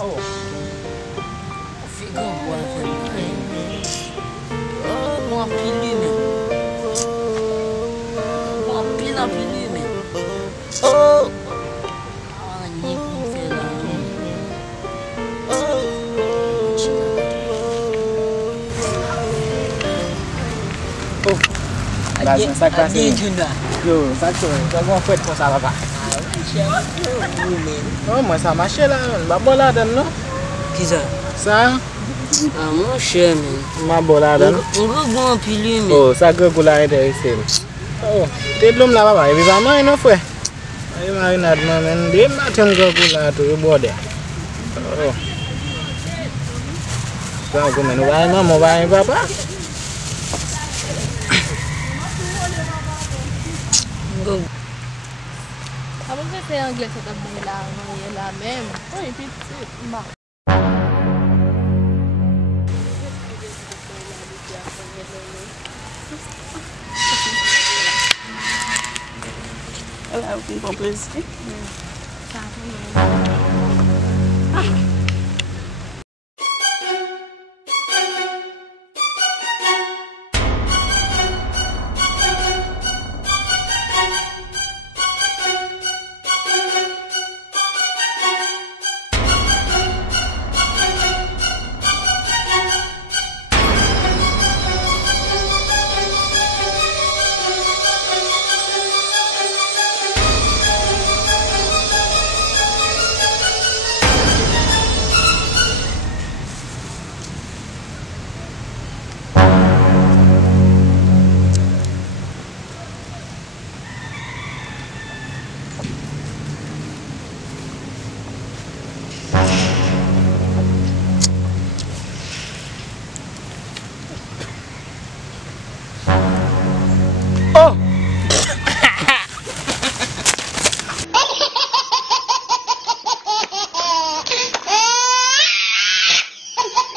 Oh, fica boa também. Uma pilha, uma pilha. Oh, nem sei lá. lazim sak pa se. Junda. Yo, sak so. Jan kon fwet kon sa la pa. Oh, mwen sa mache la, mba bola dan no. Qui ça? Sa, Ah, mon cher, man. mba bola dan. On va bon pilha, man. Oh, sa ge gula ite isen. Oh, te lom la papa, ebi pa man ino fwe. Ay marinad man men, de matem ge gula to e bode. Oh. Sa go men, why mama, why papa? Go. Abang saya sayang gila saya tak bilang ialah mem. Oh, itu mak. Ela é o que compra esse.